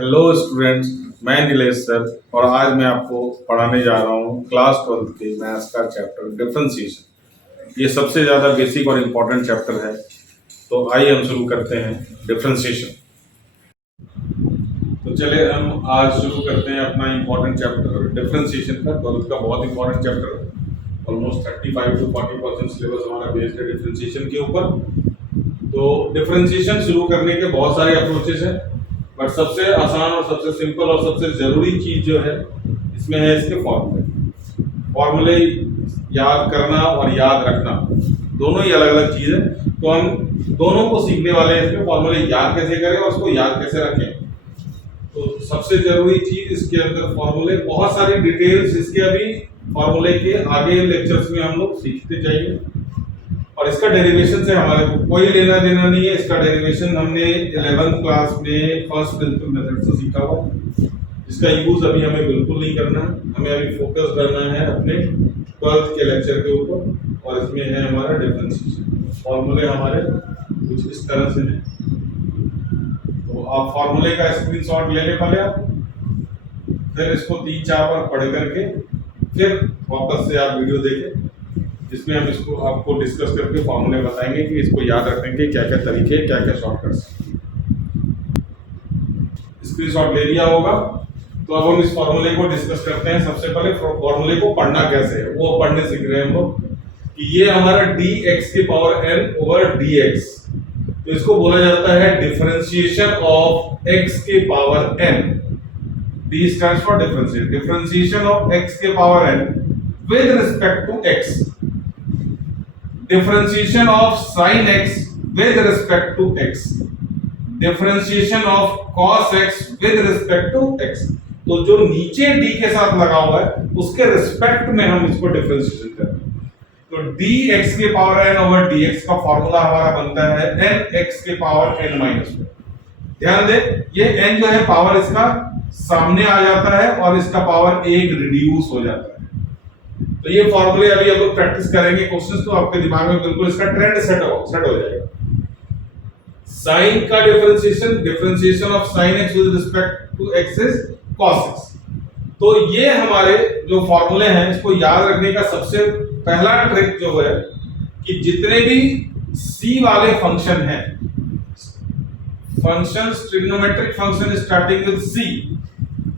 Hello students, मैं Nilesh sir और आज मैं आपको पढ़ाने जा रहा हूँ क्लास 12 के मैथ्स का चैप्टर डिफरेंशिएशन। ये सबसे ज़्यादा बेसिक और इम्पोर्टेंट चैप्टर है। तो आइए हम शुरू करते हैं डिफरेंशिएशन। तो चले हम आज शुरू करते हैं अपना इम्पोर्टेंट चैप्टर डिफरेंशिएशन का। 12th का बहुत इंपॉर्टेंट चैप्टर है। ऑलमोस्ट 35 to 40% सिलेबस हमारा बेस्ड है डिफरेंशिएशन के ऊपर। तो डिफरेंशिएशन शुरू करने के बहुत सारे अप्रोचेस हैं, बट सबसे आसान और सबसे सिंपल और सबसे जरूरी चीज जो है इसमें है इसके फॉर्मूले याद करना और याद रखना, दोनों ही अलग अलग चीज है। तो हम दोनों को सीखने वाले हैं। इसमें फॉर्मूले याद कैसे करें और उसको याद कैसे रखें। तो सबसे जरूरी चीज इसके अंदर फॉर्मूले, बहुत सारी डिटेल्स इसके अभी फॉर्मूले के आगे लेक्चर्स में हम लोग सीखते जाएंगे। और इसका डेरिवेशन से हमारे को कोई लेना देना नहीं है। इसका डेरिवेशन हमने 11th क्लास में फर्स्ट प्रिंसिपल मेथड से सीखा हुआ, इसका यूज अभी हमें बिल्कुल नहीं करना है। हमें अभी फोकस करना है अपने 12th के लेक्चर के ऊपर, और इसमें है हमारा डिफरेंशिएशन। फॉर्मूले हमारे कुछ इस तरह से हैं। तो आप फॉर्मूले का स्क्रीनशॉट ले पहले आप, फिर इसको 3-4 बार पढ़ करके फिर वापस से आप वीडियो देखें, जिसमें हम इसको आपको डिस्कस करके फॉर्मूले बताएंगे कि इसको याद रखने के क्या क्या तरीके, क्या क्या शॉर्टकट्स। स्क्रीनशॉट ले लिया होगा। तो अब हम इस फॉर्मूले को डिस्कस करते हैं। सबसे पहले फॉर्मूले को पढ़ना कैसे है वो पढ़ने सीख रहे हैं हम लोग कि ये हमारा dx की पावर n ओवर dx, तो इसको बोला जाता है डिफरेंशिएशन ऑफ x के power n। d stands for differentiation of x के power n with respect to x, differentiation of sin x with respect to x, differentiation of cos x with respect to x। तो जो नीचे d के साथ लगा हुआ है उसके रिस्पेक्ट में हम इसको डिफरेंशिएशन करते हैं। तो dx के पावर n ओवर dx का फॉर्मूला हमारा बनता है nx के पावर n माइनस 1। ध्यान दे, ये n जो है पावर इसका सामने आ जाता है और इसका पावर 1 रिड्यूस हो जाता है। तो ये फॉर्मूले अभी हम लोग प्रैक्टिस करेंगे क्वेश्चंस, तो आपके दिमाग में बिल्कुल इसका ट्रेंड सेट हो जाएगा। साइन का differentiation of sine x with respect to x is cos x। तो ये हमारे जो फॉर्मूले हैं इसको याद रखने का सबसे पहला ट्रिक जो है कि जितने भी c वाले फंक्शन हैं, functions trigonometric function starting with c,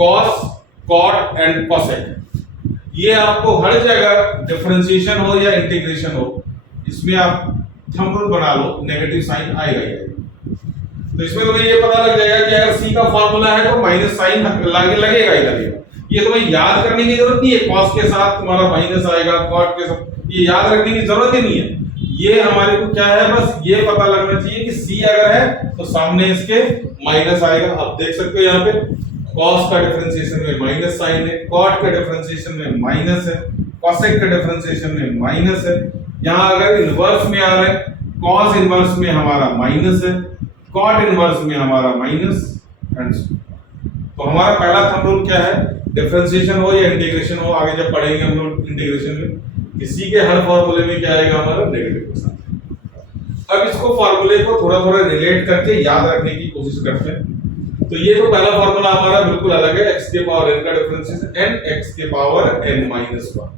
cos, cot and cosec, ये आपको हर जगह डिफरेंशिएशन हो या इंटीग्रेशन हो, इसमें आप थंब रूल बना लो, नेगेटिव साइन आएगा ही आएगा। तो इसमें तुम्हें ये पता लग जाएगा कि अगर c का फॉर्मूला है तो माइनस साइन लगेगा ही लगेगा। ये तुम्हें याद करने की जरूरत नहीं है, cos के साथ तुम्हारा माइनस आएगा, cot के साथ, ये याद रखने की जरूरत ही नहीं है। ये हमारे को क्या है, बस ये पता लगना चाहिए कि c अगर है तो सामने इसके माइनस आएगा। आप देख सकते हो यहाँ पे cos का डिफरेंशिएशन में माइनस साइन है, cot का डिफरेंशिएशन में माइनस है, cosec का डिफरेंशिएशन में माइनस है। यहाँ अगर इनवर्स में आ रहा है, cos इनवर्स में हमारा माइनस है, cot इनवर्स में हमारा माइनस एंड सो। तो हमारा पहला थंब रूल क्या है, डिफरेंशिएशन हो या इंटीग्रेशन हो, आगे जब पढ़ेंगे हम लोग इंटीग्रेशन में, किसी के हर फॉर्मूले में क्या आएगा हमारा नेगेटिव के साथ। अब इसको फॉर्मूले को थोड़ा थोड़ा रिलेट करके याद रखने की कोशिश करते हैं। तो ये तो पहला फॉर्मूला हमारा बिल्कुल अलग है, x के पावर n का डिफरेंशिएशन n x के पावर n माइनस 1।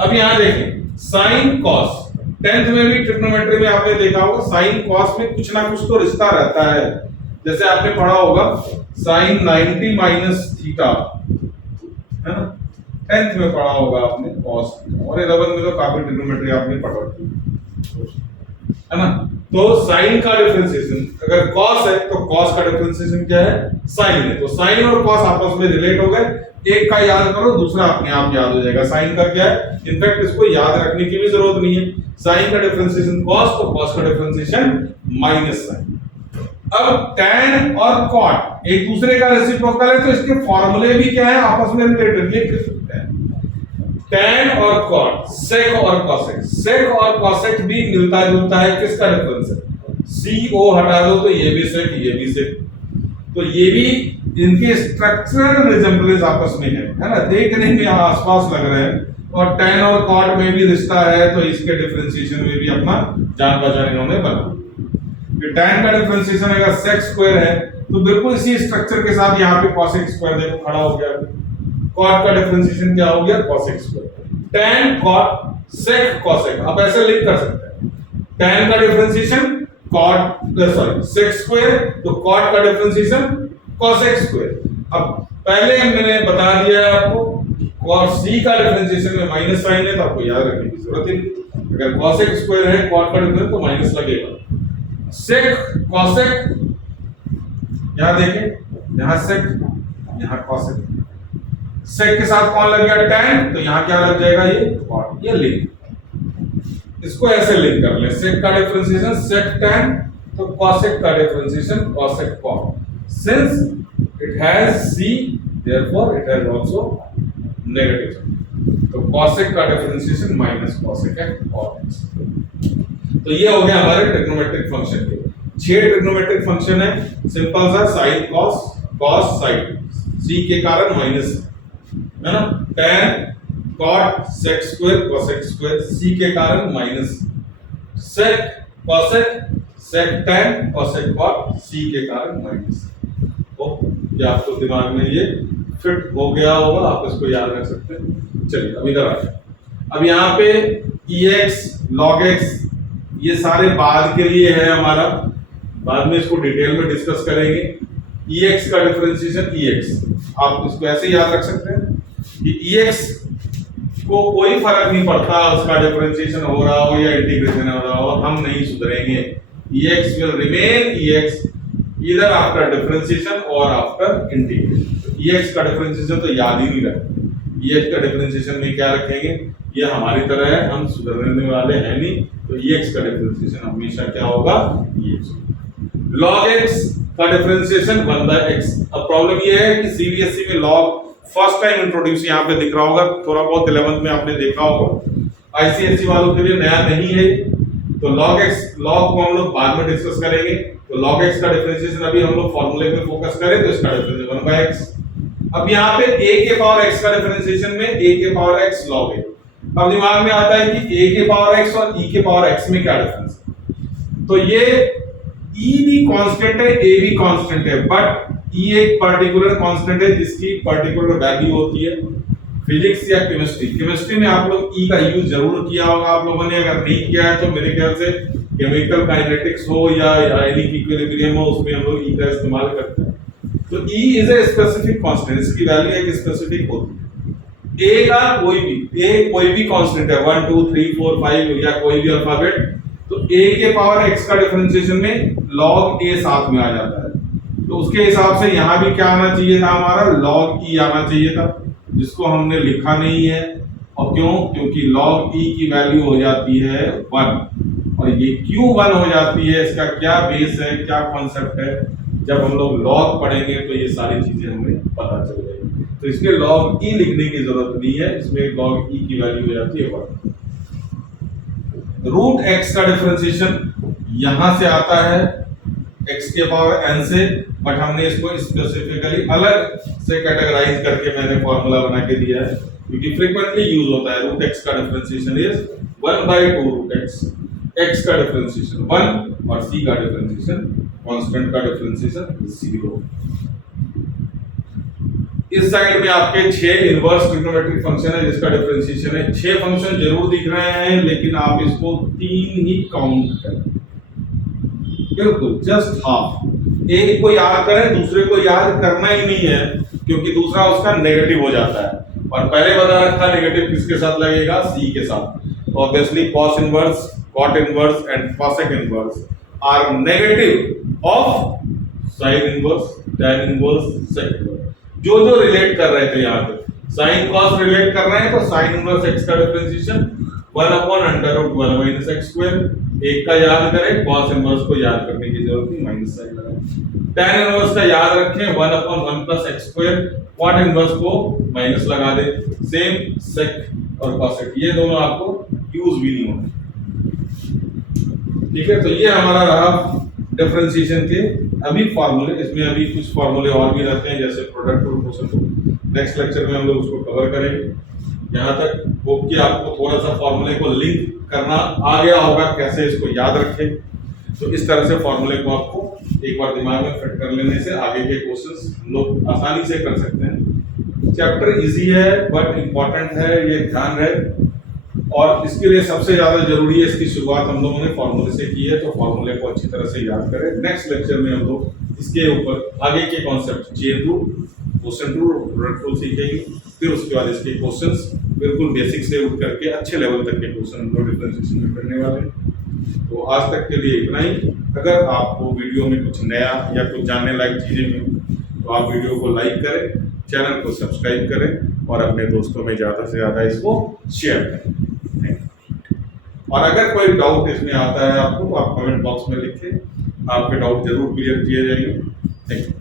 अब यहां देखें sin cos, 10th में भी ट्रिग्नोमेट्री में आपने देखा होगा sin cos में कुछ ना कुछ तो रिश्ता रहता है। जैसे आपने पढ़ा होगा sin 90 माइनस थीटा, है ना, 10th में पढ़ा होगा आपने cos, और 11th में तो काफी ट्रिग्नोमेट्री आपने पढ़ा है ना। तो साइन का डिफरेंशिएशन अगर cos है तो cos का डिफरेंशिएशन क्या है, साइन है। तो साइन और cos आपस में रिलेट हो गए, एक का याद करो दूसरा अपने आप याद हो जाएगा। साइन का क्या है, इनफैक्ट इसको याद रखने की भी जरूरत नहीं है। साइन का डिफरेंशिएशन cos, तो cos का डिफरेंशिएशन माइनस साइन। अब tan और cot एक दूसरे का रेसिप्रोकल है, तो इसके फॉर्मूले भी क्या है, आपस में रिलेटेड लिख सकते हैं। tan और cot, sec और cosec, sec और cosec भी मिलता जुलता है, किसका डिफरेंस है, co हटा दो तो ये भी sec, ये भी sec। तो ये भी इनके स्ट्रक्चरल रिजेम्बलेंस आपस में है ना, देखने में आसपास लग रहे हैं। और tan और cot में भी रिश्ता है, तो इसके डिफरेंशिएशन में भी अपना जान पहचान इन्होंने बना। tan का डिफरेंशिएशन अगर sec स्क्वायर है तो बिल्कुल इसी स्ट्रक्चर के साथ यहाँ पे cosec स्क्वायर देखो खड़ा हो गया। cot का डिफरेंशिएशन क्या हो गया cosec square. tan cot sec cosec आप ऐसे लिख कर सकते हैं, tan का डिफरेंशिएशन sec स्क्वायर तो cot का डिफरेंशिएशन cosec स्क्वायर। अब पहले मैंने बता दिया है आपको cos c का डिफरेंशिएशन में माइनस साइन है तो आपको याद रखने की जरूरत ही नहीं। अगर cosec स्क्वायर है cot का डिफरेंस तो माइनस लगेगा। sec cosec यहां देखें, यहां sec यहां cosec, sec के साथ कौन लग गया tan तो यहां क्या लग जाएगा ये cot। ये लिंक इसको ऐसे लिंक कर ले, sec का डिफरेंशिएशन sec tan तो cosec का differentiation cosec cot। Since it has c therefore it has also negative sign, तो cosec का डिफरेंशिएशन माइनस cosec है cot x। तो ये हो गया हमारे ट्रिग्नोमेट्रिक फंक्शन के 6 ट्रिग्नोमेट्रिक फंक्शन है। सिंपल सा sin cos cos sin c के कारण माइनस है ना, tan cot sec square cosec square c के कारण minus, sec cosec sec tan cosec cot c के कारण माइनस। तो क्या आपको दिमाग में ये फिट हो गया होगा, आप इसको याद रख सकते हैं। चलिए अब इधर आ जाए। अब यहाँ पे ex log x ये सारे बाद के लिए है हमारा, बाद में इसको डिटेल में डिस्कस करेंगे। ex का डिफरेंशिएशन ex आप इसको ऐसे याद रख सकते हैं कि ex को कोई फर्क नहीं पड़ता उसका डिफरेंशिएशन हो रहा हो या इंटीग्रेशन हो रहा हो, हम नहीं सुधरेंगे। ex will remain ex either after differentiation or after integration। ex का डिफरेंशिएशन तो याद ही नहीं रखेंगे, ex का डिफरेंशिएशन में क्या रखेंगे, ये हमारी तरह है, हम सुधरने वाले हैं नहीं। तो ex का डिफरेंशिएशन हमेशा क्या होगा ex। log x का डिफरेंशिएशन 1/x। अब प्रॉब्लम ये है कि सीबीएसई में log फर्स्ट टाइम इंट्रोड्यूस यहाँ पे दिख रहा होगा, थोड़ा बहुत 11th में आपने देखा होगा, आईसीएसई वालों के लिए नया नहीं है। तो log x log को हम लोग बाद में डिस्कस करेंगे। तो log x का डिफरेंशिएशन अभी हम लोग फॉर्मूले पे फोकस करें तो इसका डिफरेंशिएशन 1/x। अब यहाँ पे a के पावर x का डिफरेंशिएशन में a के पावर x log a। अब दिमाग में आता है कि a के पावर x और e के पावर x में क्या डिफरेंस है। तो ये e भी कांस्टेंट है, a भी कांस्टेंट है, बट e एक पर्टिकुलर कांस्टेंट है जिसकी पर्टिकुलर वैल्यू होती है। फिजिक्स या केमिस्ट्री में आप लोग e का यूज जरूर किया होगा आप लोगों ने, अगर नहीं किया है तो मेरे ख्याल से केमिकल काइनेटिक्स हो या आयनिक इक्विलिब्रियम हो उसमें हम लोग e का इस्तेमाल करते हैं। तो e is a specific constant, इसकी वैल्यू एक स्पेसिफिक होती है। a का कोई भी कांस्टेंट है 1 2 3 4 5 या कोई भी अल्फाबेट, तो a के पावर x का डिफरेंशिएशन में log a साथ में आ जाता है। तो उसके हिसाब से यहाँ भी क्या आना चाहिए था, हमारा log e आना चाहिए था, जिसको हमने लिखा नहीं है। और क्यों? क्योंकि log e की वैल्यू हो जाती है 1, और ये क्यों 1 हो जाती है, इसका क्या बेस है, क्या कॉन्सेप्ट है, जब हम लोग log पढ़ेंगे तो ये सारी चीजें हमें पता चल जाएगी। तो इसलिए log e लिखने की जरूरत नहीं है, इसमें log e की वैल्यू हो जाती है 1। रूट x का डिफरेंशिएशन यहां से आता है x के पावर n से, बट हमने इसको स्पेसिफिकली अलग से कैटेगराइज करके मैंने फॉर्मूला बना के दिया है क्योंकि फ्रीक्वेंटली यूज होता है। रूट x का डिफरेंशिएशन इज 1/2 रूट x का डिफरेंशिएशन 1 और c का डिफरेंशिएशन कांस्टेंट का डिफरेंशिएशन 0। इस साइड में आपके 6 इनवर्स ट्रिग्नोमेट्रिक फंक्शन है जिसका डिफरेंशिएशन है। 6 फंक्शन जरूर दिख रहे हैं लेकिन आप इसको 3 ही काउंट करें, बिल्कुल जस्ट हाफ। एक को याद करें, दूसरे को याद करना ही नहीं है क्योंकि दूसरा उसका नेगेटिव हो जाता है, और पहले बता रखा नेगेटिव किसके साथ लगेगा, c के साथ। Obviously cos inverse, cot inverse and cosec inverse are negative of sin inverse, tan inverse, sec inverse. जो रिलेट कर रहे थे यहाँ पे sin cos रिलेट कर रहे हैं तो sin इनवर्स x का डिफरेंशिएशन 1/√1 - x स्क्वायर। एक का याद करें, cos इनवर्स को याद करने की जरूरत नहीं, माइनस साइन लगाएं। tan इनवर्स का याद रखें 1/1 + x स्क्वायर, cot इनवर्स को माइनस लगा दे। सेम sec और cosec, ये दोनों आपको यूज भी नहीं होंगे, ठीक है। तो ये हमारा रहा डिफरेंशिएशन के अभी फार्मूले। इसमें अभी कुछ फार्मूले और भी रहते हैं जैसे प्रोडक्ट और क्वोशंट, नेक्स्ट लेक्चर में हम लोग उसको कवर करेंगे। यहाँ तक होप कि आपको थोड़ा सा फार्मूले को लिंक करना आ गया होगा, कैसे इसको याद रखें। तो इस तरह से फॉर्मूले को आपको एक बार दिमाग में फिट कर लेने से आगे के क्वेश्चंस हम लोग आसानी से कर सकते हैं। चैप्टर इजी है बट इम्पोर्टेंट है, ये ध्यान रहे। और इसके लिए सबसे ज्यादा जरूरी है, इसकी शुरुआत हम लोगों ने फॉर्मूले से की है, तो फॉर्मूले को अच्छी तरह से याद करें। नेक्स्ट लेक्चर में हम लोग इसके ऊपर आगे के concept chain rule, question rule, product rule सीखेंगे। फिर उसके बाद इसके क्वेश्चंस बिल्कुल बेसिक से उठ करके अच्छे लेवल तक के क्वेश्चन हम लोग डिफरेंशिएशन में करने वाले हैं। तो आज तक के लिए इतना ही। अगर आपको वीडियो में कुछ नया या कुछ जानने लायक चीजें मिली तो आप वीडियो को लाइक करें, चैनल को सब्सक्राइब करें और अपने दोस्तों में ज्यादा से ज्यादा इसको शेयर करें। और अगर कोई डाउट इसमें आता है आपको तो आप कमेंट बॉक्स में लिखें, आपके डाउट जरूर क्लियर किए जाएंगे। Thank you.